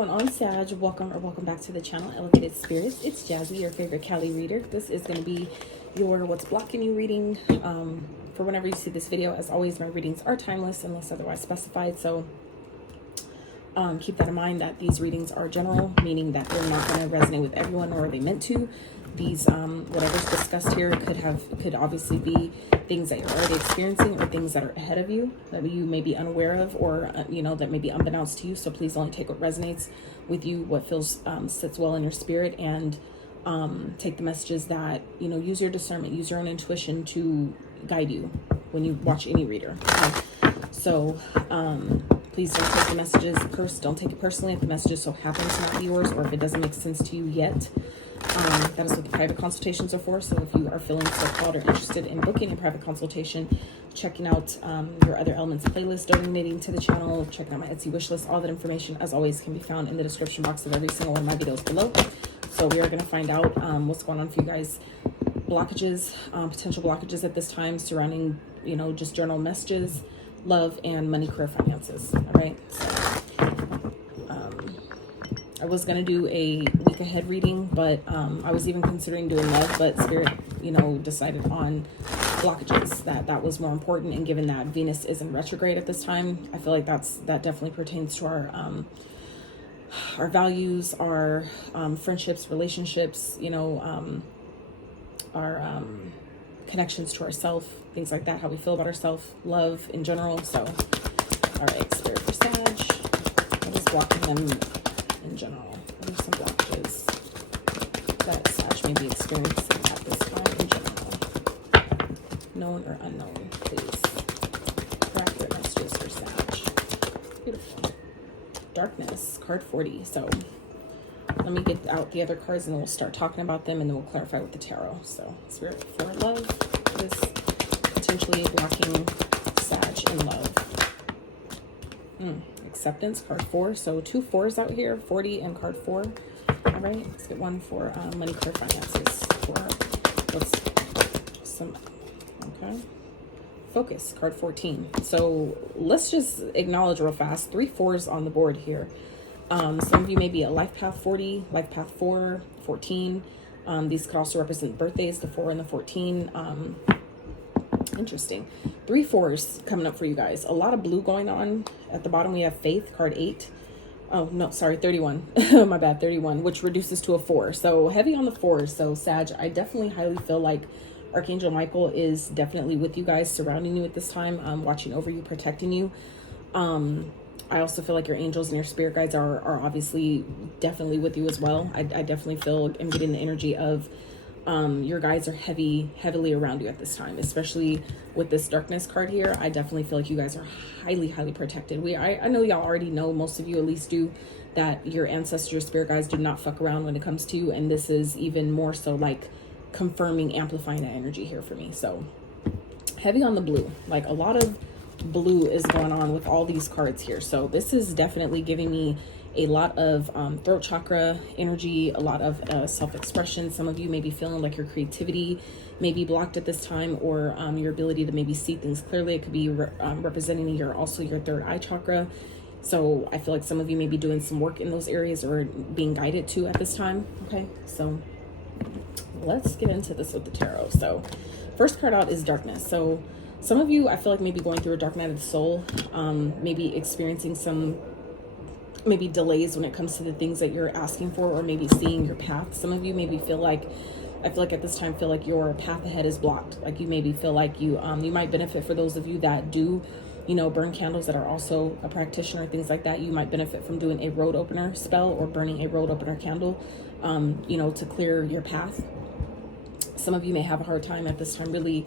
going on, Sag? Welcome back to the channel, Elevated Spirits. It's Jazzy, your favorite Cali reader. This is going to be your What's Blocking You reading for whenever you see this video. As always, my readings are timeless unless otherwise specified, so keep that in mind, that these readings are general, meaning that they're not going to resonate with everyone, nor are they meant to. These whatever's discussed here could obviously be things that you're already experiencing or things that are ahead of you that you may be unaware of, or you know, that may be unbeknownst to you. So please only take what resonates with you, what feels sits well in your spirit, and take the messages that, you know, use your discernment, use your own intuition to guide you when you watch any reader. Okay? So please don't take the messages don't take it personally if the messages so happen to not be yours, or if it doesn't make sense to you yet. That is what the private consultations are for. So if you are feeling so called or interested in booking a private consultation, checking out your Other Elements playlist, donating to the channel, checking out my Etsy wishlist, all that information, as always, can be found in the description box of every single one of my videos below. So we are going to find out what's going on for you guys. Blockages, potential blockages at this time surrounding, you know, just journal messages, love, and money, career, finances. All right. So, I was going to do a week ahead reading, but I was even considering doing love, but Spirit, you know, decided on blockages, that was more important. And given that Venus is in retrograde at this time, I feel like that definitely pertains to our values, our friendships, relationships, you know, our connections to ourselves, things like that, how we feel about ourselves, love in general. So, all right, Spirit for Sag, what is blocking them in general? What are some blockages that Sag may be experiencing at this time in general? Known or unknown, please. Accurate messages for Sag. Beautiful. Darkness, card 40. So let me get out the other cards and then we'll start talking about them, and then we'll clarify with the tarot. So Spirit for love is potentially blocking Sag in love. Acceptance, card 4. So 2 4s out here, 40 and card 4. All right, let's get one for money, career, finances. For what's some, okay. Focus, card 14. So let's just acknowledge real fast, 3 4s on the board here. Some of you may be a life path 40, life path 4, 14. These could also represent birthdays, the 4 and the 14. Interesting. 3 4s coming up for you guys. A lot of blue going on. At the bottom we have Faith, card 8. Oh, no, sorry, 31. My bad, 31, which reduces to a 4. So heavy on the 4s. So Sag, I definitely highly feel like Archangel Michael is definitely with you guys, surrounding you at this time, watching over you, protecting you. I also feel like your angels and your spirit guides are obviously definitely with you as well. I definitely feel, I'm getting the energy of your guides are heavily around you at this time, especially with this darkness card here. I definitely feel like you guys are highly protected. I know y'all already know, most of you at least do, that your ancestors, your spirit guides do not fuck around when it comes to you, and this is even more so like confirming, amplifying that energy here for me. So heavy on the blue, like a lot of blue is going on with all these cards here. So this is definitely giving me a lot of throat chakra energy, a lot of self-expression. Some of you may be feeling like your creativity may be blocked at this time, or your ability to maybe see things clearly. It could be representing your third eye chakra. So I feel like some of you may be doing some work in those areas, or being guided to at this time. Okay, so let's get into this with the tarot. So first card out is darkness. So some of you, I feel like, maybe going through a dark night of the soul, maybe experiencing some maybe delays when it comes to the things that you're asking for, or maybe seeing your path. Some of you maybe feel like, I feel like at this time, feel like your path ahead is blocked. Like you maybe feel like you might benefit, for those of you that do, you know, burn candles, that are also a practitioner, things like that. You might benefit from doing a road opener spell or burning a road opener candle, you know, to clear your path. Some of you may have a hard time at this time really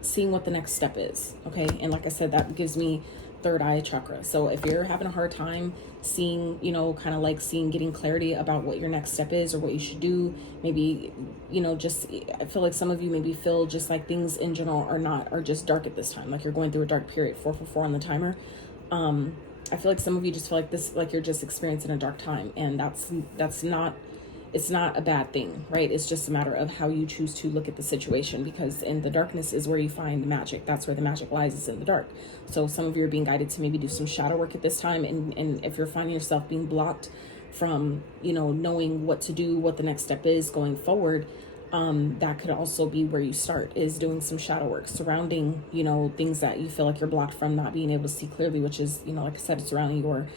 seeing what the next step is. Okay, and like I said, that gives me third eye chakra. So if you're having a hard time seeing, you know, kind of like getting clarity about what your next step is or what you should do, maybe, you know, just, I feel like some of you maybe feel just like things in general are just dark at this time, like you're going through a dark period. 444 on the timer. I feel like some of you just feel like this, like you're just experiencing a dark time, and that's not it's not a bad thing, right? It's just a matter of how you choose to look at the situation, because in the darkness is where you find magic. That's where the magic lies, is in the dark. So some of you are being guided to maybe do some shadow work at this time. And if you're finding yourself being blocked from, you know, knowing what to do, what the next step is going forward, that could also be where you start, is doing some shadow work surrounding, you know, things that you feel like you're blocked from, not being able to see clearly, which is, you know, like I said, it's surrounding your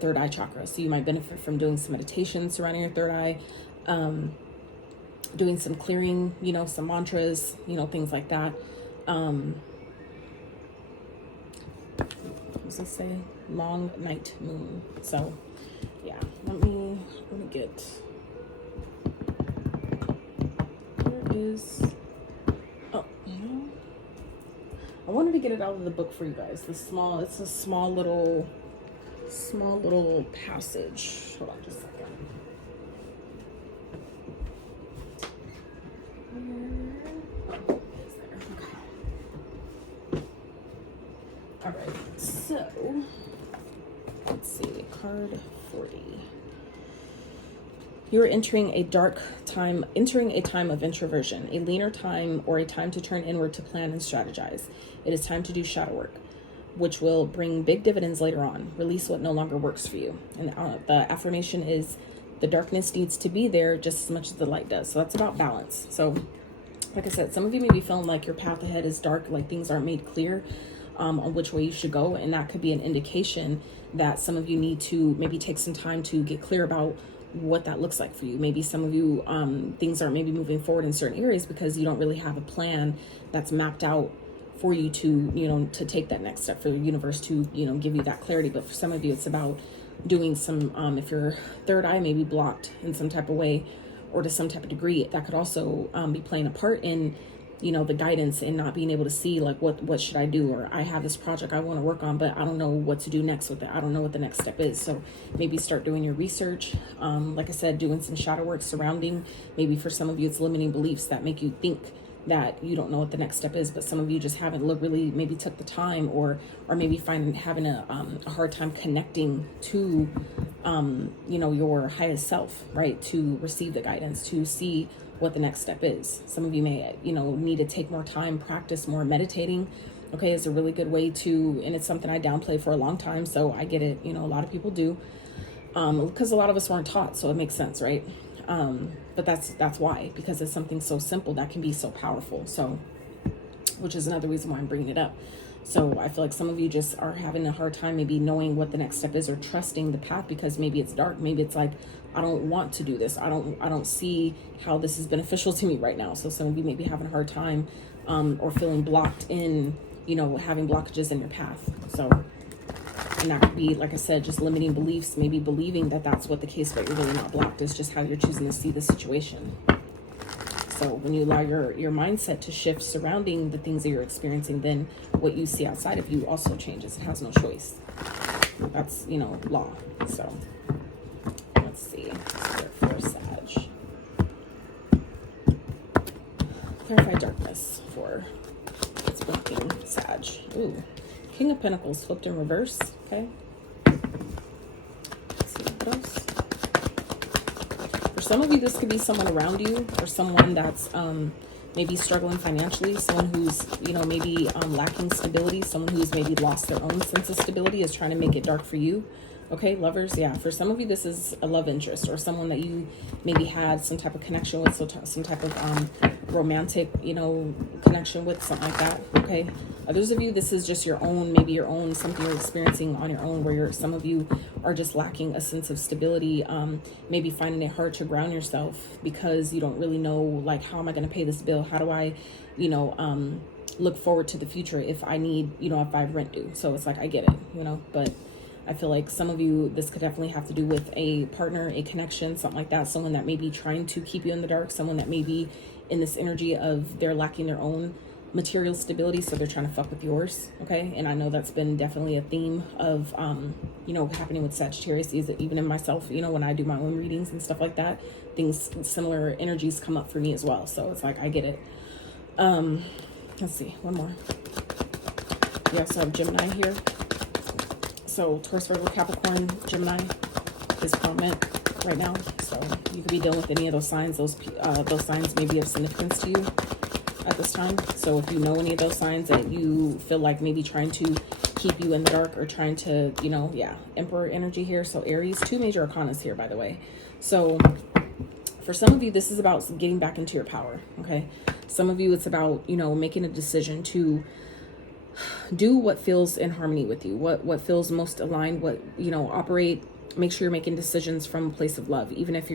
third eye chakra. So you might benefit from doing some meditation surrounding your third eye, doing some clearing, you know, some mantras, you know, things like that. What does it say? Long night moon. So yeah, let me get, where is, oh, you know, I wanted to get it out of the book for you guys. It's a small little passage. Hold on just a second. Oh, it's there. Okay. All right. So let's see. Card 40. You're entering a dark time, entering a time of introversion, a leaner time, or a time to turn inward to plan and strategize. It is time to do shadow work, which will bring big dividends later on. Release what no longer works for you. And the affirmation is, the darkness needs to be there just as much as the light does. So that's about balance. So like I said, some of you may be feeling like your path ahead is dark, like things aren't made clear on which way you should go. And that could be an indication that some of you need to maybe take some time to get clear about what that looks like for you. Maybe some of you, things aren't maybe moving forward in certain areas because you don't really have a plan that's mapped out for you to, you know, to take that next step, for the universe to, you know, give you that clarity. But for some of you, it's about doing some, if your third eye may be blocked in some type of way or to some type of degree, that could also be playing a part in, you know, the guidance and not being able to see like, what should I do? Or I have this project I want to work on, but I don't know what to do next with it. I don't know what the next step is. So maybe start doing your research. Like I said, doing some shadow work surrounding, maybe for some of you, it's limiting beliefs that make you think that you don't know what the next step is, but some of you just haven't really maybe took the time, or maybe having a hard time connecting to you know, your highest self, right, to receive the guidance, to see what the next step is. Some of you may, you know, need to take more time, practice more. Meditating, okay, is a really good way to, and it's something I downplay for a long time, so I get it, you know, a lot of people do, because a lot of us weren't taught, so it makes sense, right? But that's why, because it's something so simple that can be so powerful. So, which is another reason why I'm bringing it up. So I feel like some of you just are having a hard time maybe knowing what the next step is, or trusting the path, because maybe it's dark. Maybe it's like, I don't want to do this. I don't see how this is beneficial to me right now. So some of you may be having a hard time, or feeling blocked in, you know, having blockages in your path. So, and that could be, like I said, just limiting beliefs, maybe believing that that's what the case, but you're really not blocked. It's just how you're choosing to see the situation. So when you allow your mindset to shift surrounding the things that you're experiencing, then what you see outside of you also changes. It has no choice. That's, you know, law. So let's see. For Sag. Clarify darkness for it's blocking Sag. Ooh. King of Pentacles flipped in reverse. Okay. Let's see what else. For some of you, this could be someone around you, or someone that's maybe struggling financially, someone who's, you know, maybe lacking stability, someone who's maybe lost their own sense of stability, is trying to make it dark for you. Okay, lovers, yeah. For some of you, this is a love interest, or someone that you maybe had some type of connection with, some type of romantic, you know, connection with, something like that. Okay, others of you, this is just your own, maybe your own, something you're experiencing on your own, where some of you are just lacking a sense of stability, maybe finding it hard to ground yourself because you don't really know, like, how am I going to pay this bill? How do I, you know, look forward to the future if I need, you know, if I have rent due? So it's like, I get it, you know, but I feel like some of you, this could definitely have to do with a partner, a connection, something like that. Someone that may be trying to keep you in the dark, someone that may be in this energy of they're lacking their own material stability, so they're trying to fuck with yours. Okay, and I know that's been definitely a theme of you know, happening with Sagittarius, is even in myself, you know, when I do my own readings and stuff like that, things, similar energies come up for me as well. So it's like, I get it. Let's see, one more. We also have Gemini here. So Taurus, Virgo, Capricorn, Gemini is prominent. right now. So you could be dealing with any of those signs. Those signs may be of significance to you at this time. So if you know any of those signs that you feel like maybe trying to keep you in the dark or trying to, you know, yeah, Emperor energy here. So Aries, 2 major arcanas here, by the way. So for some of you, this is about getting back into your power, okay? Some of you, it's about, you know, making a decision to do what feels in harmony with you, what feels most aligned, what, you know, operate, make sure you're making decisions from a place of love. Even if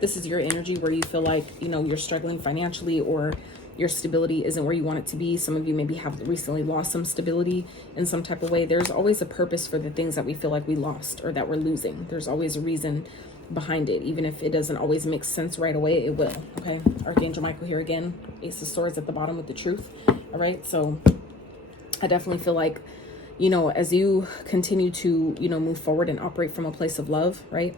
this is your energy where you feel like, you know, you're struggling financially or your stability isn't where you want it to be. Some of you maybe have recently lost some stability in some type of way. There's always a purpose for the things that we feel like we lost or that we're losing. There's always a reason behind it. Even if it doesn't always make sense right away, it will, okay? Archangel Michael here again, Ace of Swords at the bottom with the truth, all right? So I definitely feel like, you know, as you continue to, you know, move forward and operate from a place of love, right?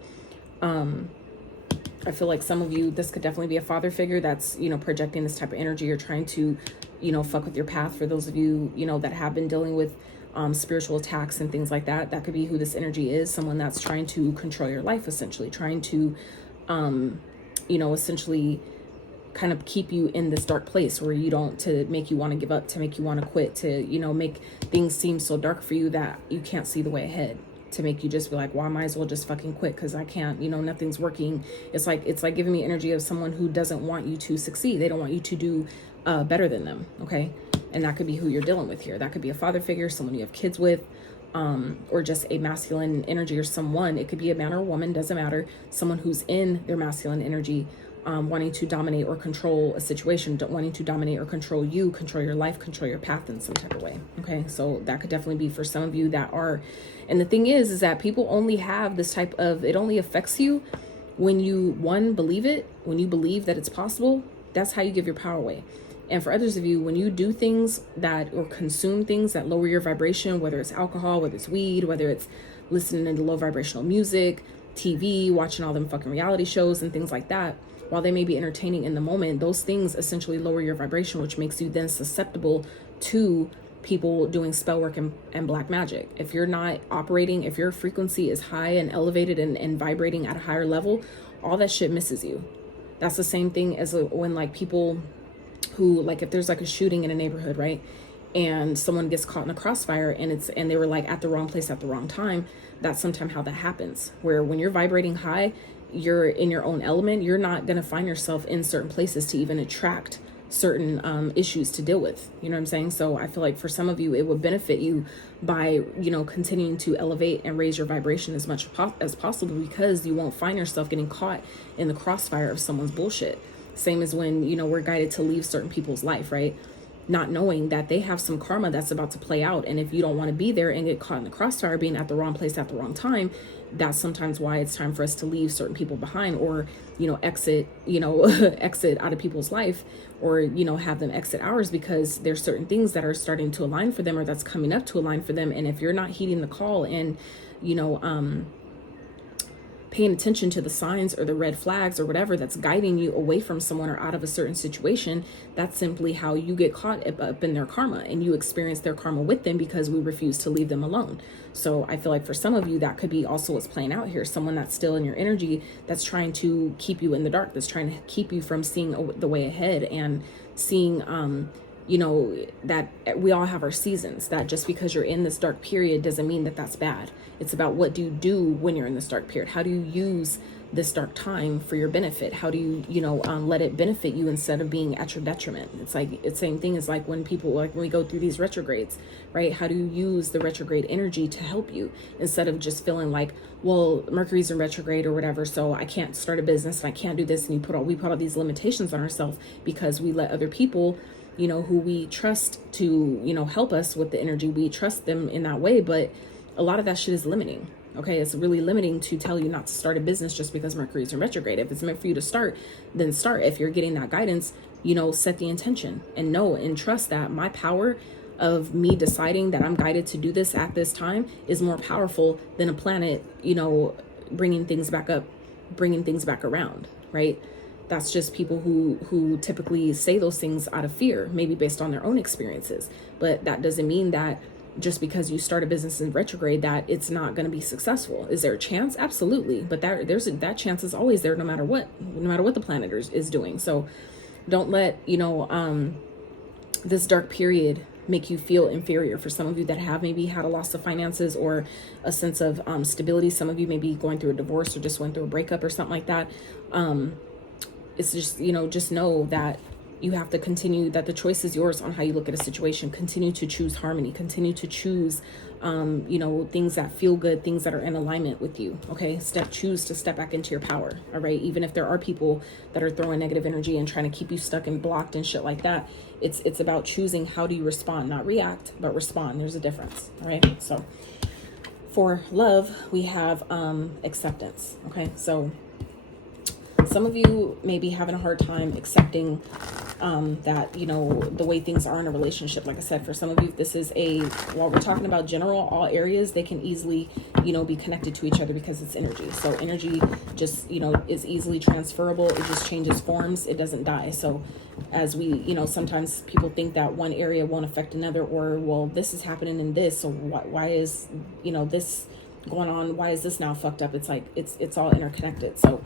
I feel like some of you, this could definitely be a father figure that's, you know, projecting this type of energy or trying to, you know, fuck with your path. For those of you, you know, that have been dealing with spiritual attacks and things like that, that could be who this energy is. Someone that's trying to control your life, essentially trying to, you know, essentially kind of keep you in this dark place where you don't, to make you want to give up, to make you want to quit, to, you know, make things seem so dark for you that you can't see the way ahead, to make you just be like, well, I might as well just fucking quit because I can't, you know, nothing's working. It's like giving me energy of someone who doesn't want you to succeed. They don't want you to do better than them, okay? And that could be who you're dealing with here. That could be a father figure, someone you have kids with, or just a masculine energy or someone. It could be a man or a woman, doesn't matter. Someone who's in their masculine energy, wanting to dominate or control a situation, wanting to dominate or control you, control your life, control your path in some type of way. Okay, so that could definitely be for some of you that are, and the thing is that people only have this type of, it only affects you when you, one, believe it, when you believe that it's possible. That's how you give your power away. And for others of you, when you do things that, or consume things that lower your vibration, whether it's alcohol, whether it's weed, whether it's listening to low vibrational music, TV, watching all them fucking reality shows and things like that, while they may be entertaining in the moment, those things essentially lower your vibration, which makes you then susceptible to people doing spell work and black magic. If you're not operating, if your frequency is high and elevated and vibrating at a higher level, all that shit misses you. That's the same thing as when like people who, like if there's like a shooting in a neighborhood, right? And someone gets caught in a crossfire and they were like at the wrong place at the wrong time. That's sometimes how that happens, where when you're vibrating high, you're in your own element, you're not going to find yourself in certain places to even attract certain issues to deal with. You know what I'm saying? So I feel like for some of you, it would benefit you by, you know, continuing to elevate and raise your vibration as much as possible, because you won't find yourself getting caught in the crossfire of someone's bullshit. Same as when, you know, we're guided to leave certain people's life, right? Not knowing that they have some karma that's about to play out. And if you don't want to be there and get caught in the crossfire, being at the wrong place at the wrong time, that's sometimes why it's time for us to leave certain people behind, or, you know, exit, you know, exit out of people's life, or, you know, have them exit ours, because there's certain things that are starting to align for them, or that's coming up to align for them. And if you're not heeding the call and, you know, paying attention to the signs or the red flags or whatever that's guiding you away from someone or out of a certain situation, that's simply how you get caught up in their karma, and you experience their karma with them because we refuse to leave them alone. So I feel like for some of you, that could be also what's playing out here. Someone that's still in your energy, that's trying to keep you in the dark, that's trying to keep you from seeing the way ahead and seeing, you know, that we all have our seasons, that just because you're in this dark period doesn't mean that that's bad. It's about what do you do when you're in this dark period? How do you use this dark time for your benefit? How do you, you know, let it benefit you instead of being at your detriment? It's like, it's the same thing as like when people, like when we go through these retrogrades, right? How do you use the retrograde energy to help you instead of just feeling like, well, Mercury's in retrograde or whatever, so I can't start a business and I can't do this. And we put all these limitations on ourselves because we let other people, you know, who we trust to, you know, help us with the energy. We trust them in that way, but a lot of that shit is limiting. Okay, it's really limiting to tell you not to start a business just because Mercury's in retrograde. If it's meant for you to start, then start. If you're getting that guidance, you know, set the intention and know and trust that my power of me deciding that I'm guided to do this at this time is more powerful than a planet, you know, bringing things back up, bringing things back around, right? That's just people who typically say those things out of fear, maybe based on their own experiences. But that doesn't mean that just because you start a business in retrograde that it's not going to be successful. Is there a chance? Absolutely. But that chance is always there no matter what the planet is doing. So don't let, this dark period make you feel inferior. For some of you that have maybe had a loss of finances or a sense of stability, some of you may be going through a divorce or just went through a breakup or something like that. It's just, just know that you have to continue, that the choice is yours on how you look at a situation. Continue to choose harmony, continue to choose, things that feel good, things that are in alignment with you. Okay. Choose to step back into your power. All right. Even if there are people that are throwing negative energy and trying to keep you stuck and blocked and shit like that. It's about choosing how do you respond, not react, but respond. There's a difference. All right. So for love, we have, acceptance. Okay. So some of you may be having a hard time accepting that, the way things are in a relationship. Like I said, for some of you, this is while we're talking about general, all areas, they can easily, be connected to each other because it's energy. So energy just, is easily transferable. It just changes forms. It doesn't die. So as we, sometimes people think that one area won't affect another, or, well, this is happening in this. So why is, this going on? Why is this now fucked up? It's like, it's all interconnected. So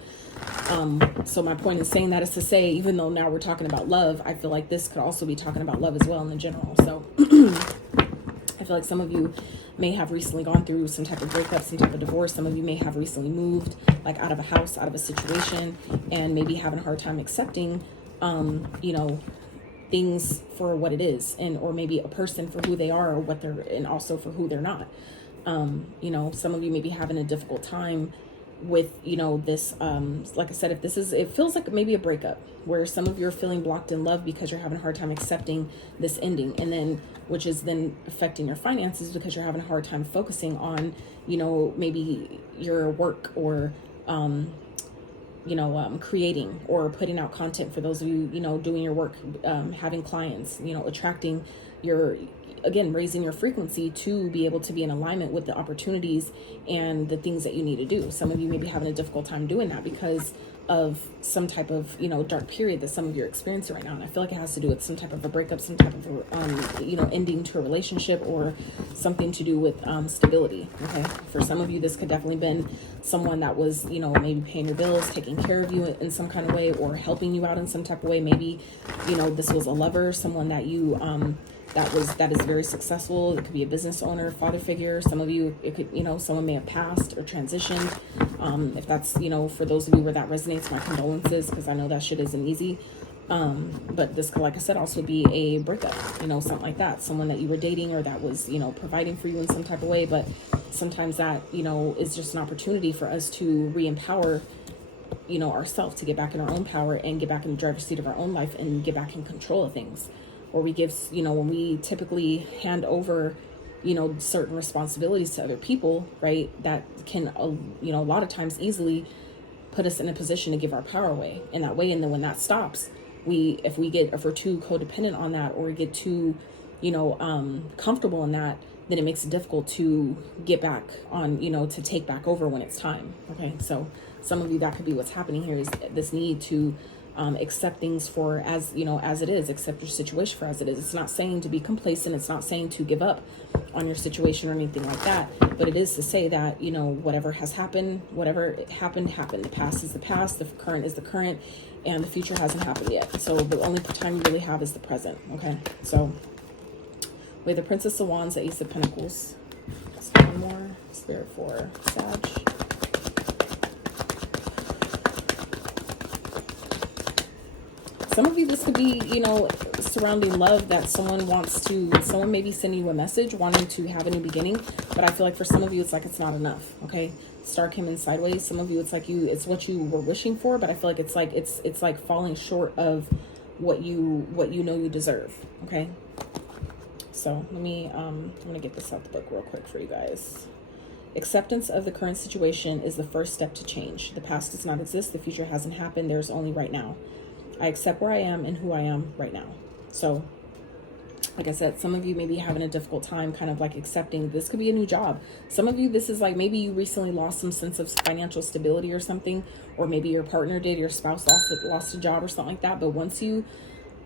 my point in saying that is to say, even though now we're talking about love, I feel like this could also be talking about love as well in the general. So I feel like some of you may have recently gone through some type of breakup, some type of divorce. Some of you may have recently moved, like out of a house, out of a situation, and maybe having a hard time accepting, things for what it is, or maybe a person for who they are, or what they're, and also for who they're not. Some of you may be having a difficult time with, this, like I said, it feels like maybe a breakup where some of you are feeling blocked in love because you're having a hard time accepting this ending, and then, which is then affecting your finances because you're having a hard time focusing on, maybe your work, or, creating or putting out content for those of you, doing your work, having clients, attracting again, raising your frequency to be able to be in alignment with the opportunities and the things that you need to do. Some of you may be having a difficult time doing that because of some type of, dark period that some of you are experiencing right now. And I feel like it has to do with some type of a breakup, some type of, ending to a relationship, or something to do with stability. Okay. For some of you, this could definitely been someone that was, maybe paying your bills, taking care of you in some kind of way, or helping you out in some type of way. Maybe, this was a lover, someone that you, that is very successful. It could be a business owner, father figure. Some of you, it could, someone may have passed or transitioned. If that's, for those of you where that resonates, my condolences, because I know that shit isn't easy. But this could, like I said, also be a breakup, something like that. Someone that you were dating, or that was, providing for you in some type of way. But sometimes that, is just an opportunity for us to re-empower, ourselves, to get back in our own power and get back in the driver's seat of our own life and get back in control of things. Or we give, when we typically hand over, certain responsibilities to other people, right, that can, a lot of times easily put us in a position to give our power away in that way. And then when that stops, if we're too codependent on that, or we get too, comfortable in that, then it makes it difficult to get back on, to take back over when it's time. Okay. So some of you, that could be what's happening here, is this need to accept things for as it is, accept your situation for as it is. It's not saying to be complacent. It's not saying to give up on your situation or anything like that, but it is to say that, whatever has happened, whatever happened. The past is the past, the current is the current, and the future hasn't happened yet. So the only time you really have is the present. Okay. So we have the Princess of Wands, the Ace of Pentacles. Let's do one more. Spirit for Sag. Some of you, this could be, surrounding love, that someone may be sending you a message wanting to have a new beginning. But I feel like for some of you, it's like, it's not enough. Okay. Star came in sideways. Some of you, it's like it's what you were wishing for, but I feel like it's like falling short of what you you deserve. Okay. So let me, I'm going to get this out the book real quick for you guys. Acceptance of the current situation is the first step to change. The past does not exist. The future hasn't happened. There's only right now. I accept where I am and who I am right now. So, like I said, some of you may be having a difficult time kind of like accepting this could be a new job. Some of you, this is like, maybe you recently lost some sense of financial stability or something, or maybe your partner did, your spouse lost a job or something like that. But once you,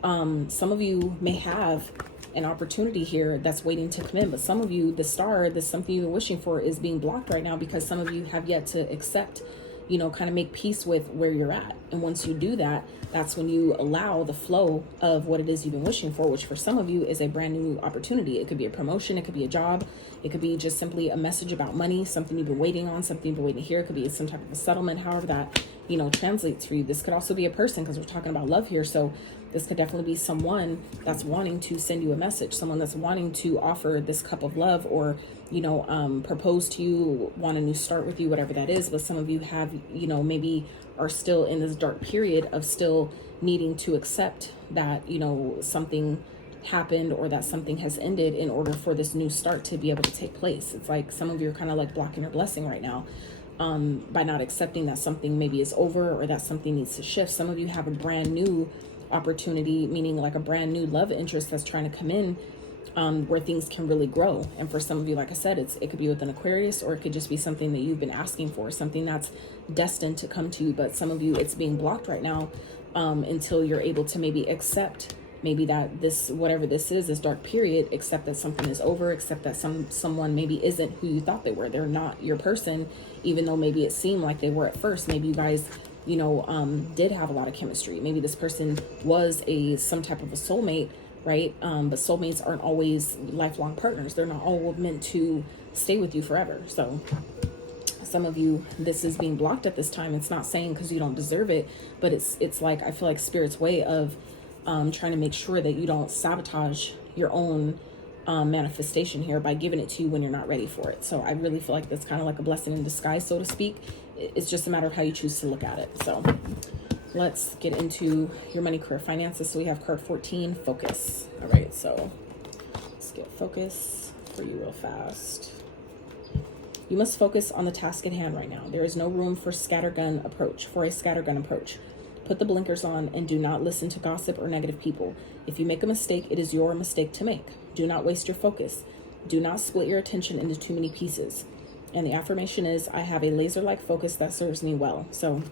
some of you may have an opportunity here that's waiting to come in. But some of you, the star, this something you've been wishing for, is being blocked right now because some of you have yet to accept, you know, kind of make peace with where you're at. And once you do that, that's when you allow the flow of what it is you've been wishing for, which for some of you is a brand new opportunity. It could be a promotion, it could be a job, it could be just simply a message about money, something you've been waiting on, something you've been waiting to hear. It could be some type of a settlement, however that, you know, translates for you. This could also be a person, because we're talking about love here. So this could definitely be someone that's wanting to send you a message, someone that's wanting to offer this cup of love, or, you know, propose to you, want a new start with you, whatever that is. But some of you have, you know, maybe are still in this dark period of still needing to accept that, you know, something happened or that something has ended in order for this new start to be able to take place. It's like some of you are kind of like blocking your blessing right now, by not accepting that something maybe is over or that something needs to shift. Some of you have a brand new opportunity, meaning like a brand new love interest that's trying to come in, where things can really grow. And for some of you, like I said, it could be with an Aquarius, or it could just be something that you've been asking for, something that's destined to come to you. But some of you, it's being blocked right now, until you're able to maybe accept maybe that this, whatever this is, this dark period, accept that something is over, accept that someone maybe isn't who you thought they were. They're not your person, even though maybe it seemed like they were at first. Maybe you guys, you know, did have a lot of chemistry. Maybe this person was some type of a soulmate, right? But soulmates aren't always lifelong partners. They're not all meant to stay with you forever. So some of you, this is being blocked at this time. It's not saying because you don't deserve it, but it's like, I feel like Spirit's way of trying to make sure that you don't sabotage your own manifestation here by giving it to you when you're not ready for it. So I really feel like that's kind of like a blessing in disguise, so to speak. It's just a matter of how you choose to look at it. So let's get into your money, career, finances. So we have card 14, focus. All right, so let's get focus for you real fast. You must focus on the task at hand right now. There is no room for a scattergun approach. Put the blinkers on and do not listen to gossip or negative people. If you make a mistake, it is your mistake to make. Do not waste your focus. Do not split your attention into too many pieces. And the affirmation is, I have a laser-like focus that serves me well. So,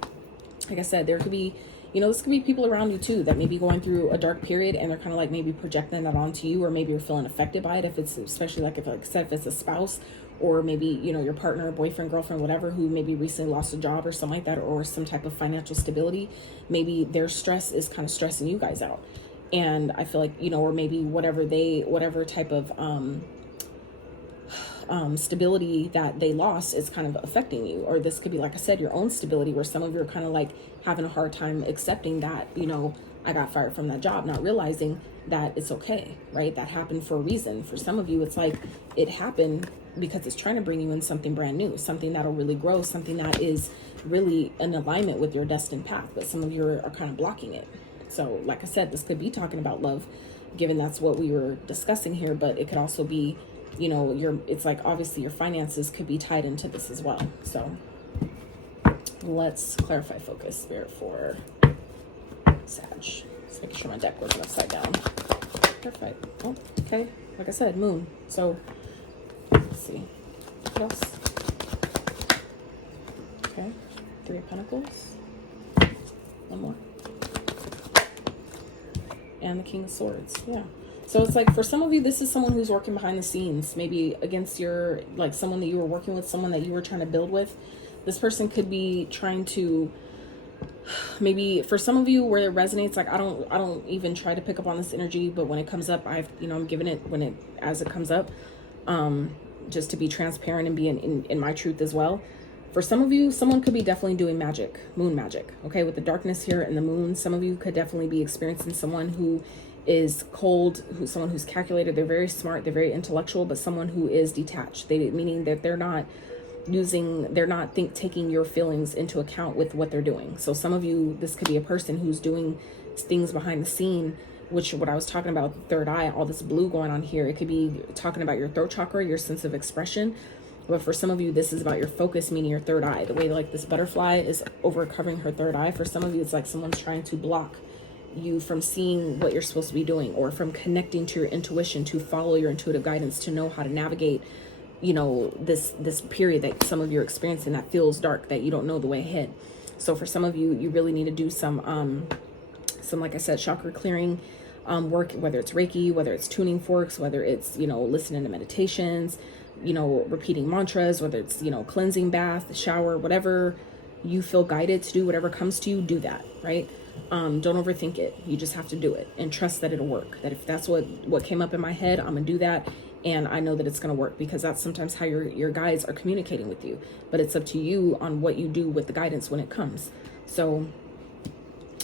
like I said, there could be, you know, this could be people around you too that may be going through a dark period, and they're kind of like maybe projecting that onto you, or maybe you're feeling affected by it. If it's, especially like I said, if it's a spouse, or maybe, you know, your partner, boyfriend, girlfriend, whatever, who maybe recently lost a job or something like that, or some type of financial stability, maybe their stress is kind of stressing you guys out. And I feel like, you know, or maybe whatever type of stability that they lost is kind of affecting you. Or this could be, like I said, your own stability, where some of you are kind of like having a hard time accepting that, you know, I got fired from that job, not realizing that it's okay, right? That happened for a reason. For some of you, it's like it happened because it's trying to bring you in something brand new, something that'll really grow, something that is really in alignment with your destined path. But some of you are kind of blocking it. So like I said, this could be talking about love, given that's what we were discussing here, but it could also be, you know, it's like obviously your finances could be tied into this as well. So let's clarify focus, Spirit, for Sag. Just making sure my deck wasn't upside down. Perfect. Oh, okay. Like I said, moon. So let's see. What else? Okay. 3 of Pentacles. One more. And the King of Swords. Yeah. So it's like, for some of you, this is someone who's working behind the scenes, maybe against your, like someone that you were working with, someone that you were trying to build with. This person could be trying to, maybe for some of you where it resonates, like I don't even try to pick up on this energy, but when it comes up, I'm giving it as it comes up, just to be transparent and be in my truth as well. For some of you, someone could be definitely doing magic, moon magic. Okay, with the darkness here and the moon, some of you could definitely be experiencing someone who is cold, someone who's calculated. They're very smart, they're very intellectual, but someone who is detached. Meaning that they're not taking your feelings into account with what they're doing. So some of you, this could be a person who's doing things behind the scene, which what I was talking about, the third eye, all this blue going on here. It could be talking about your throat chakra, your sense of expression. But for some of you, this is about your focus, meaning your third eye. The way like this butterfly is over covering her third eye. For some of you, it's like someone's trying to block you from seeing what you're supposed to be doing, or from connecting to your intuition, to follow your intuitive guidance, to know how to navigate, you know, this period that some of you are experiencing that feels dark, that you don't know the way ahead. So for some of you, you really need to do some like I said, chakra clearing, work, whether it's Reiki, whether it's tuning forks, whether it's, you know, listening to meditations, you know, repeating mantras, whether it's, you know, cleansing bath, shower, whatever you feel guided to do, whatever comes to you, do that, right? Don't overthink it. You just have to do it and trust that it'll work. That if that's what came up in my head, I'm gonna do that. And I know that it's going to work, because that's sometimes how your guides are communicating with you. But it's up to you on what you do with the guidance when it comes. So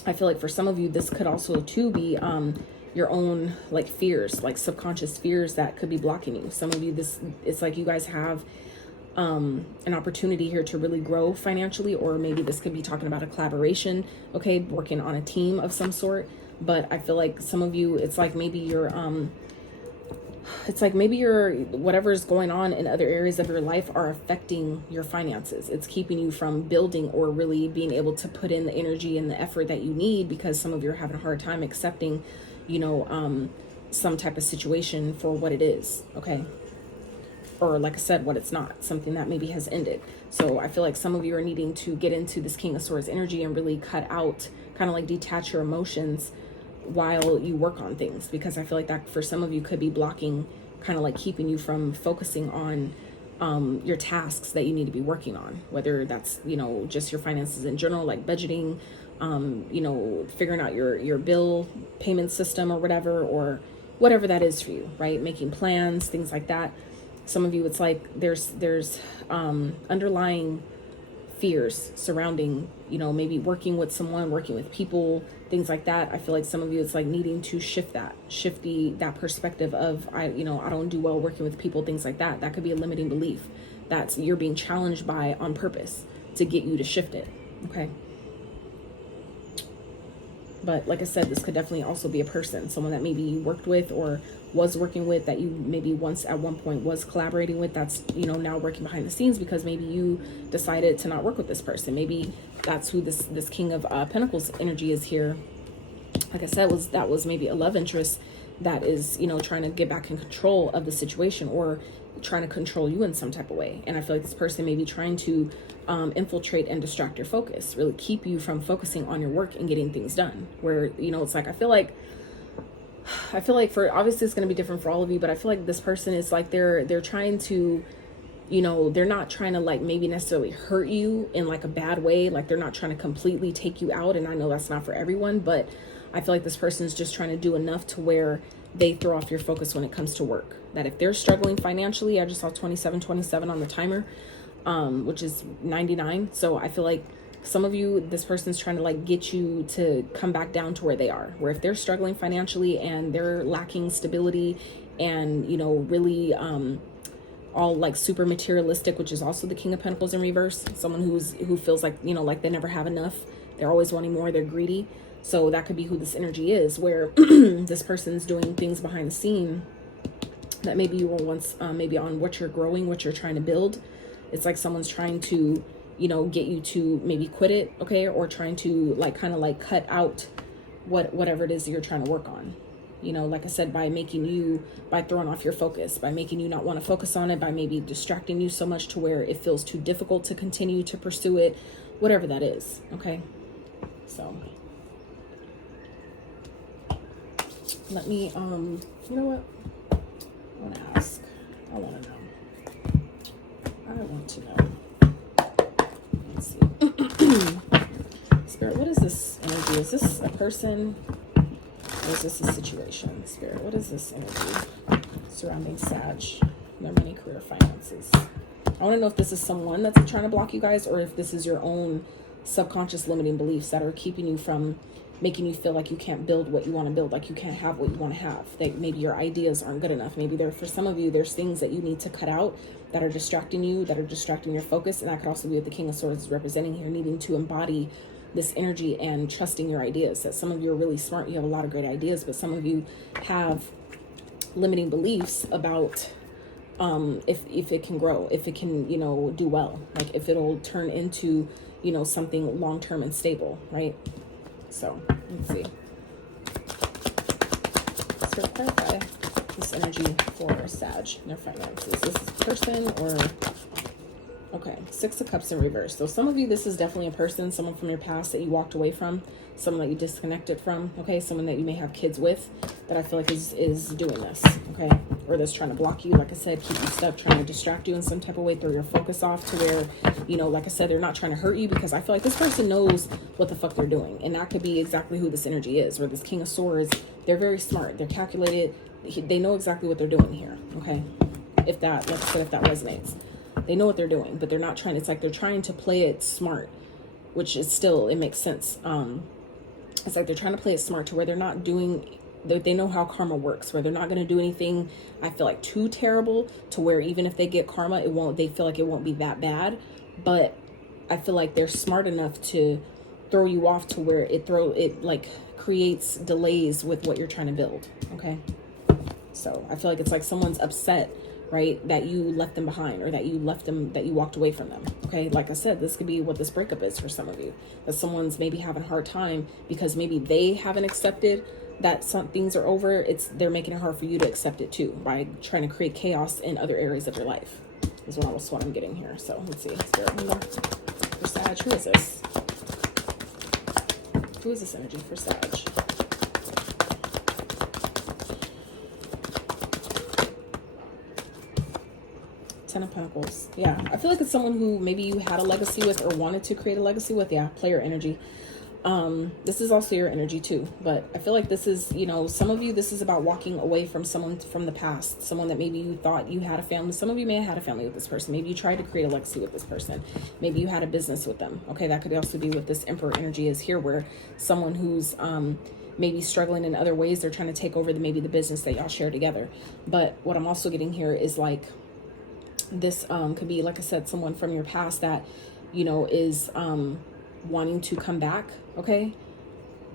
I feel like for some of you, this could also too be your own like fears, like subconscious fears that could be blocking you. Some of you, it's like you guys have an opportunity here to really grow financially, or maybe this could be talking about a collaboration, okay, working on a team of some sort. But I feel like some of you, it's like maybe you're whatever's going on in other areas of your life are affecting your finances. It's keeping you from building or really being able to put in the energy and the effort that you need, because some of you are having a hard time accepting, you know, some type of situation for what it is, okay? Or like I said, what it's not, something that maybe has ended. So I feel like some of you are needing to get into this King of Swords energy and really cut out, kind of like detach your emotions while you work on things, because I feel like that for some of you could be blocking, kind of like keeping you from focusing on your tasks that you need to be working on, whether that's, you know, just your finances in general, like budgeting, you know, figuring out your bill payment system or whatever that is for you, right? Making plans, things like that. Some of you, it's like there's underlying fears surrounding, you know, maybe working with someone, working with people, things like that. I feel like some of you, it's like needing to shift that perspective of, I don't do well working with people, things like that. That could be a limiting belief that's you're being challenged by on purpose to get you to shift it, okay? But like I said, this could definitely also be a person, someone that maybe you worked with or was working with, that you maybe once at one point was collaborating with, that's, you know, now working behind the scenes because maybe you decided to not work with this person. Maybe that's who this King of Pentacles energy is here. Like I said, that was maybe a love interest that is, you know, trying to get back in control of the situation or trying to control you in some type of way. And I feel like this person may be trying to infiltrate and distract your focus, really keep you from focusing on your work and getting things done. Where, you know, it's like, I feel like for, obviously it's going to be different for all of you, but I feel like this person is like, they're trying to, you know, they're not trying to like maybe necessarily hurt you in like a bad way. Like they're not trying to completely take you out. And I know that's not for everyone, but I feel like this person is just trying to do enough to where they throw off your focus when it comes to work. That if they're struggling financially, I just saw 27 on the timer, which is 99. So I feel like some of you, this person's trying to like get you to come back down to where they are, where if they're struggling financially and they're lacking stability and, you know, really all like super materialistic, which is also the King of Pentacles in reverse, someone who feels like, you know, like they never have enough, they're always wanting more, they're greedy. So that could be who this energy is, where this person's doing things behind the scene that maybe you were once maybe on what you're growing, what you're trying to build. It's like someone's trying to, you know, get you to maybe quit it, okay? Or trying to like kind of like cut out whatever it is that you're trying to work on. You know, like I said, by throwing off your focus, by making you not want to focus on it, by maybe distracting you so much to where it feels too difficult to continue to pursue it, whatever that is, okay? So let me, you know what? I want to ask. I want to know. Let's see. Spirit, what is this energy? Is this a person or is this a situation? Spirit, what is this energy surrounding Sag, their money, career, finances? I want to know if this is someone that's trying to block you guys, or if this is your own subconscious limiting beliefs that are keeping you from, making you feel like you can't build what you want to build, like you can't have what you want to have, that maybe your ideas aren't good enough. Maybe for some of you, there's things that you need to cut out that are distracting you, that are distracting your focus. And that could also be what the King of Swords is representing here, needing to embody this energy and trusting your ideas. That some of you are really smart, you have a lot of great ideas, but some of you have limiting beliefs about if it can grow, if it can, you know, do well, like if it'll turn into, you know, something long-term and stable, right? So let's see. So clarify this energy for Sag and their finances. Is this person or Okay, Six of Cups in reverse. So some of you, this is definitely a person, someone from your past that you walked away from, someone that you disconnected from, okay? Someone that you may have kids with that I feel like is doing this, okay? Or that's trying to block you, like I said, keep you stuck, trying to distract you in some type of way, throw your focus off to where, you know, like I said, they're not trying to hurt you, because I feel like this person knows what the fuck they're doing. And that could be exactly who this energy is, or this King of Swords. They're very smart. They're calculated. They know exactly what they're doing here, okay? If that, like I said, if that resonates. They know what they're doing, but they're not trying. It's like they're trying to play it smart, which is still, it makes sense. It's like they're trying to play it smart to where they're not doing, they know how karma works, where they're not going to do anything, I feel like, too terrible to where even if they get karma, it won't, they feel like it won't be that bad. But I feel like they're smart enough to throw you off to where it like creates delays with what you're trying to build. Okay. So I feel like it's like someone's upset, right, that you left them behind, or that you left them, that you walked away from them. Okay, like I said, this could be what this breakup is for some of you, that someone's maybe having a hard time because maybe they haven't accepted that some things are over. They're making it hard for you to accept it too, by trying to create chaos in other areas of your life, is what I'm getting here. So let's see, Spirit number for Sag. Who is this? Who is this energy for Sag? Ten of Pentacles. Yeah, I feel like it's someone who maybe you had a legacy with, or wanted to create a legacy with. Yeah, player energy. This is also your energy too, but I feel like this is, you know, some of you, this is about walking away from someone from the past, someone that maybe you thought you had a family. Some of you may have had a family with this person. Maybe you tried to create a legacy with this person. Maybe you had a business with them. Okay, that could also be what this Emperor energy is here, where someone who's maybe struggling in other ways, they're trying to take over maybe the business that y'all share together. But what I'm also getting here is like, this could be, like I said, someone from your past that, you know, is wanting to come back, okay?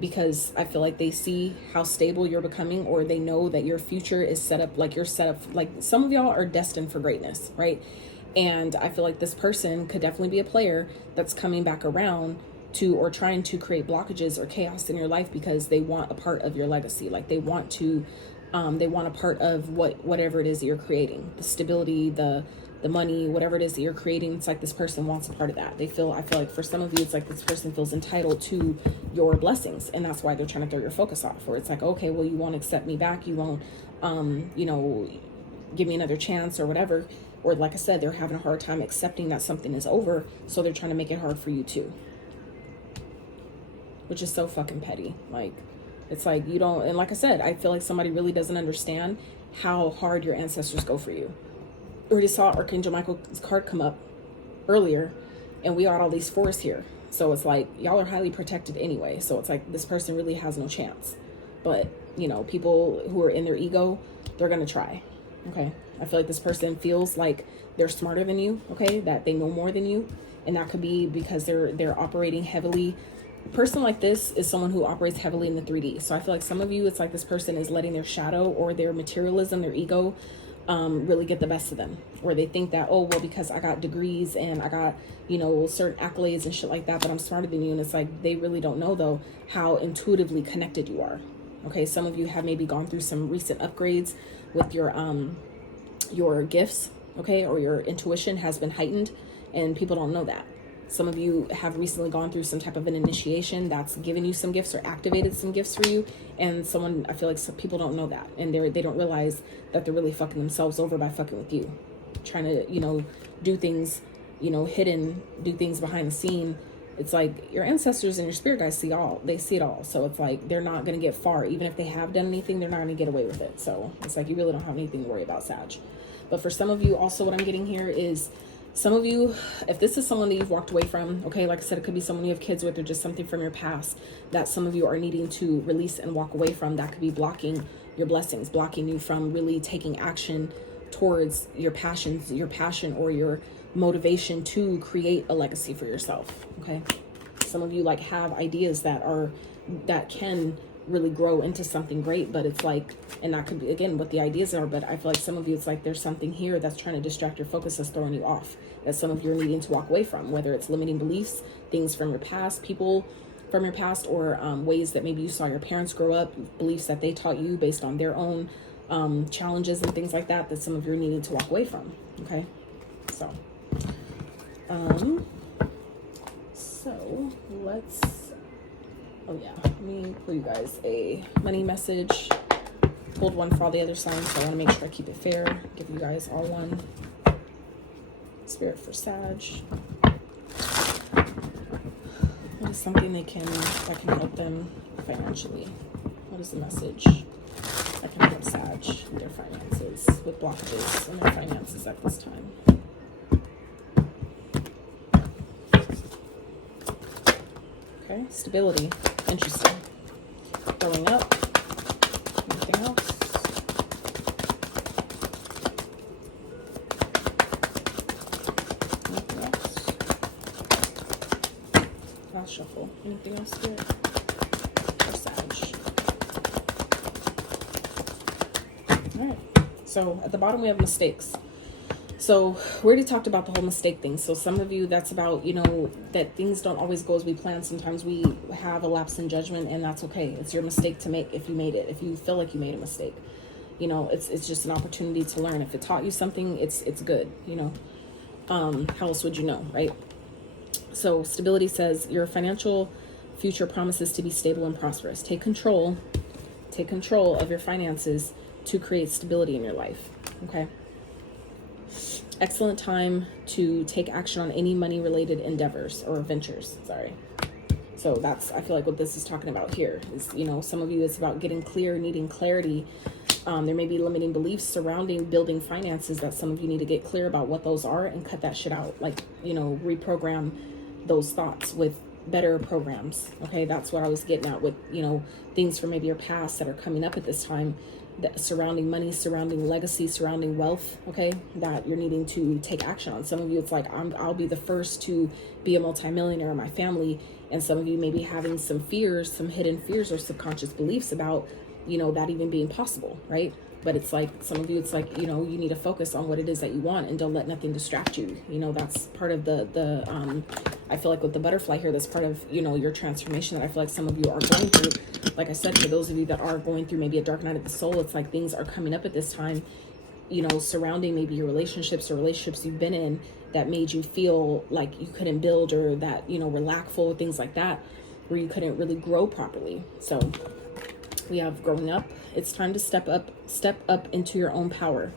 Because I feel like they see how stable you're becoming, or they know that your future is set up, like you're set up, like some of y'all are destined for greatness, right? And I feel like this person could definitely be a player that's coming back around to, or trying to create blockages or chaos in your life, because they want a part of your legacy. Like they want to, they want a part of whatever it is that you're creating, the stability, the money, whatever it is that you're creating. It's like this person wants a part of that. I feel like for some of you, it's like this person feels entitled to your blessings, and that's why they're trying to throw your focus off. Or it's like, okay, well, you won't accept me back, you won't you know, give me another chance or whatever. Or like I said, they're having a hard time accepting that something is over, so they're trying to make it hard for you too, which is so fucking petty. Like, it's like you don't, and like I said, I feel like somebody really doesn't understand how hard your ancestors go for you. We already saw Archangel Michael's card come up earlier, and we got all these fours here. So it's like, y'all are highly protected anyway. So it's like, this person really has no chance. But, you know, people who are in their ego, they're going to try. Okay. I feel like this person feels like they're smarter than you. Okay. That they know more than you. And that could be because they're operating heavily. A person like this is someone who operates heavily in the 3D. So I feel like some of you, it's like this person is letting their shadow or their materialism, their ego, really get the best of them, where they think that, oh, well, because I got degrees and I got, you know, certain accolades and shit like that, that I'm smarter than you. And it's like, they really don't know though how intuitively connected you are. Okay, some of you have maybe gone through some recent upgrades with your gifts, okay, or your intuition has been heightened, and people don't know that. Some of you have recently gone through some type of an initiation that's given you some gifts or activated some gifts for you. And I feel like some people don't know that. And they don't realize that they're really fucking themselves over by fucking with you. Trying to, you know, do things, you know, hidden, do things behind the scene. It's like your ancestors and your spirit guides they see it all. So it's like, they're not going to get far. Even if they have done anything, they're not going to get away with it. So it's like, you really don't have anything to worry about, Sag. But for some of you also, what I'm getting here is, some of you, if this is someone that you've walked away from, okay, like I said, it could be someone you have kids with, or just something from your past that some of you are needing to release and walk away from, that could be blocking your blessings, blocking you from really taking action towards your passions, your passion or your motivation to create a legacy for yourself, okay? Some of you like have ideas that can really grow into something great, but it's like, and that could be again what the ideas are, but I feel like some of you, it's like there's something here that's trying to distract your focus, that's throwing you off, that some of you are needing to walk away from, whether it's limiting beliefs, things from your past, people from your past, or ways that maybe you saw your parents grow up, beliefs that they taught you based on their own challenges and things like that, that some of you are needing to walk away from. Okay, so So let's, oh yeah, let me pull you guys a money message. Pulled one for all the other signs, so I want to make sure I keep it fair. Give you guys all one. Spirit for Sag. What is something that can help them financially? What is the message that can help Sag with their finances, with blockages in their finances at this time? Okay, stability. Interesting. Going up. Anything else? Anything else? Last shuffle. Anything else here? Or Sag? Alright. So at the bottom we have mistakes. So we already talked about the whole mistake thing. So some of you, that's about, you know, that things don't always go as we plan. Sometimes we have a lapse in judgment, and that's okay. It's your mistake to make if you made it. If you feel like you made a mistake, you know, it's just an opportunity to learn. If it taught you something, it's good, you know. How else would you know, right? So stability says your financial future promises to be stable and prosperous. Take control of your finances to create stability in your life. Okay. Excellent time to take action on any money related endeavors or ventures. Sorry. So that's, I feel like what this is talking about here is, you know, some of you, it's about getting clear, needing clarity. There may be limiting beliefs surrounding building finances that some of you need to get clear about what those are and cut that shit out. Like, you know, reprogram those thoughts with better programs. Okay. That's what I was getting at with, you know, things from maybe your past that are coming up at this time, that surrounding money, surrounding legacy, surrounding wealth, okay, that you're needing to take action on. Some of you, it's like, I'll be the first to be a multimillionaire in my family. And some of you may be having some fears, some hidden fears or subconscious beliefs about, you know, that even being possible, right? But it's like, some of you, it's like, you know, you need to focus on what it is that you want and don't let nothing distract you. You know, that's part of I feel like with the butterfly here, that's part of, you know, your transformation that I feel like some of you are going through. Like I said, for those of you that are going through maybe a dark night of the soul, it's like things are coming up at this time, you know, surrounding maybe your relationships or relationships you've been in that made you feel like you couldn't build, or that, you know, were lackful, things like that, where you couldn't really grow properly. So we have growing up. It's time to step up into your own power.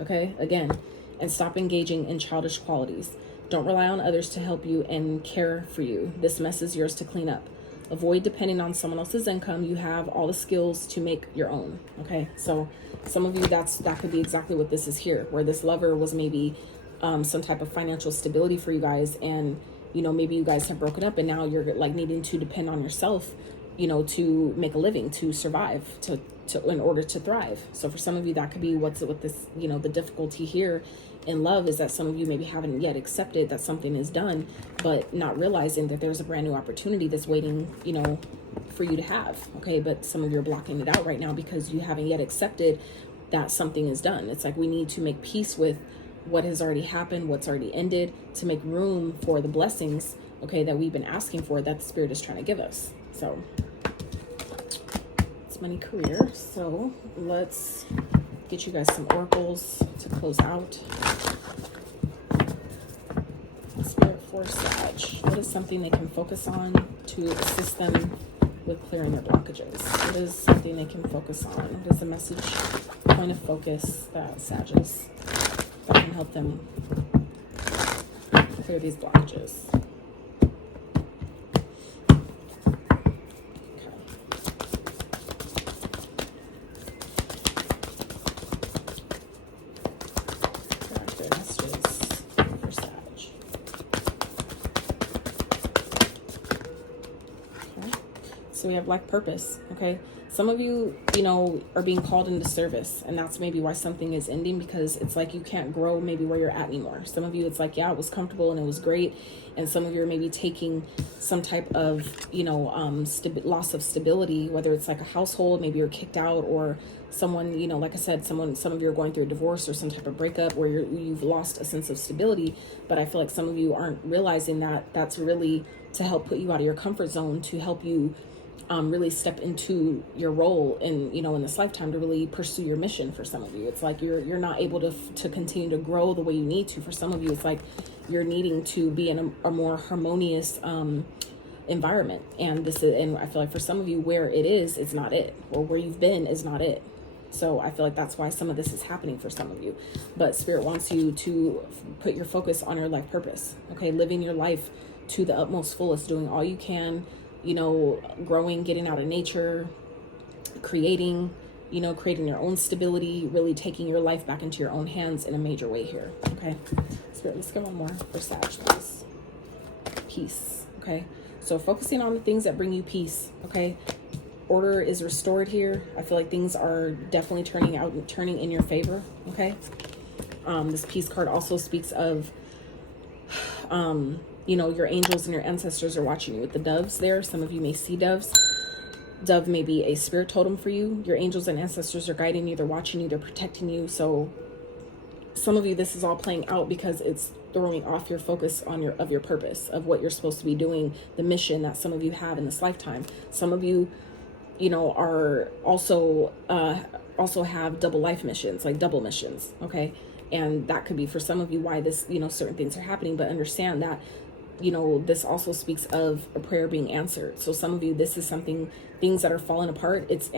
Okay, again, and stop engaging in childish qualities. Don't rely on others to help you and care for you. This mess is yours to clean up. Avoid depending on someone else's income. You have all the skills to make your own. Okay, so some of you, that could be exactly what this is here, where this lover was maybe some type of financial stability for you guys, and, you know, maybe you guys have broken up and now you're like needing to depend on yourself, you know, to make a living, to survive, to in order to thrive. So for some of you, that could be what's with this, you know, the difficulty here in love is that some of you maybe haven't yet accepted that something is done, but not realizing that there's a brand new opportunity that's waiting, you know, for you to have. Okay, but some of you are blocking it out right now because you haven't yet accepted that something is done. It's like we need to make peace with what has already happened, what's already ended, to make room for the blessings, okay, that we've been asking for, that the Spirit is trying to give us. So it's money, career. So let's get you guys some oracles to close out. Spirit for Sag. What is something they can focus on to assist them with clearing their blockages? What is something they can focus on? What is the message, point of focus that Sages, that can help them clear these blockages? So we have like purpose. Okay, some of you, you know, are being called into service, and that's maybe why something is ending, because it's like you can't grow maybe where you're at anymore. Some of you, it's like, yeah, it was comfortable and it was great, and some of you are maybe taking some type of, you know, loss of stability, whether it's like a household, maybe you're kicked out, or someone, you know, like I said, some of you are going through a divorce or some type of breakup where you've lost a sense of stability. But I feel like some of you aren't realizing that that's really to help put you out of your comfort zone, to help you really step into your role in, you know, in this lifetime to really pursue your mission. For some of you, it's like you're not able to continue to grow the way you need to. For some of you, it's like you're needing to be in a more harmonious environment. And I feel like for some of you, where it is, it's not it, or where you've been is not it. So I feel like that's why some of this is happening for some of you. But Spirit wants you to put your focus on your life purpose. Okay, living your life to the utmost fullest, doing all you can, you know, growing, getting out of nature, creating, you know, creating your own stability, really taking your life back into your own hands in a major way here. Okay, Spirit, let's go one more for Sag, please. Peace. Okay, so focusing on the things that bring you peace. Okay, order is restored here. I feel like things are definitely turning in your favor. Okay, this peace card also speaks of you know, your angels and your ancestors are watching you with the doves there. Some of you may see doves. Dove may be a spirit totem for you. Your angels and ancestors are guiding you. They're watching you. They're protecting you. So some of you, this is all playing out because it's throwing off your focus on your purpose, of what you're supposed to be doing, the mission that some of you have in this lifetime. Some of you, you know, are also have double life missions, like double missions. Okay. And that could be for some of you why this, you know, certain things are happening. But understand that, you know, this also speaks of a prayer being answered. So some of you, this is something, things that are falling apart. It's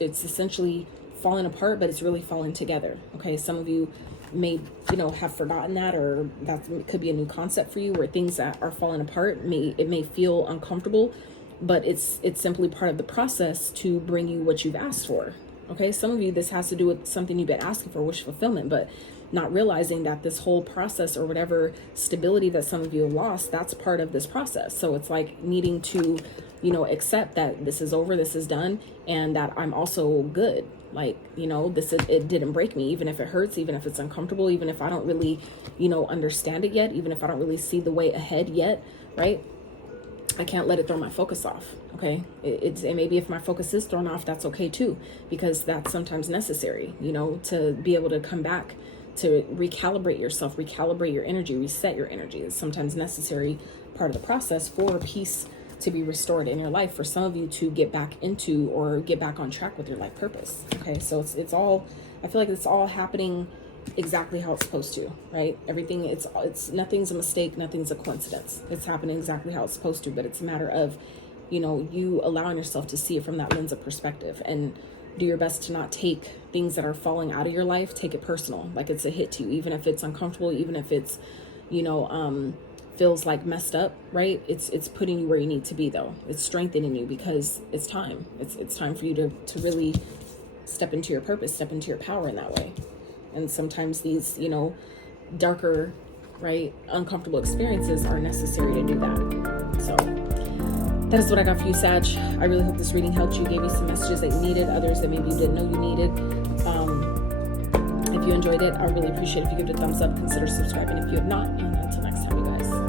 essentially falling apart, but it's really falling together. Okay. Some of you may, you know, have forgotten that, or that could be a new concept for you, where things that are falling apart may feel uncomfortable, but it's simply part of the process to bring you what you've asked for. Okay. Some of you, this has to do with something you've been asking for, wish fulfillment, but not realizing that this whole process, or whatever stability that some of you have lost, that's part of this process. So it's like needing to, you know, accept that this is over, this is done, and that I'm also good. Like, you know, it didn't break me, even if it hurts, even if it's uncomfortable, even if I don't really, you know, understand it yet, even if I don't really see the way ahead yet, right? I can't let it throw my focus off. Okay. And maybe if my focus is thrown off, that's okay too, because that's sometimes necessary, you know, to be able to come back, to recalibrate yourself, recalibrate your energy, reset your energy. Is sometimes necessary part of the process for peace to be restored in your life, for some of you to get back into, or get back on track with your life purpose. Okay, so it's all, I feel like it's all happening exactly how it's supposed to, right? Everything, it's nothing's a mistake, nothing's a coincidence. It's happening exactly how it's supposed to, but it's a matter of, you know, you allowing yourself to see it from that lens of perspective, and do your best to not take things that are falling out of your life, take it personal, like it's a hit to you, even if it's uncomfortable, even if it's, you know, feels like messed up, right? It's putting you where you need to be, though. It's strengthening you, because it's time. It's time for you to really step into your purpose, step into your power in that way. And sometimes these, you know, darker, right, uncomfortable experiences are necessary to do that. So that is what I got for you, Sag. I really hope this reading helped you, gave you some messages that you needed, others that maybe you didn't know you needed. If you enjoyed it, I really appreciate it if you give it a thumbs up, consider subscribing if you have not, and until next time, you guys.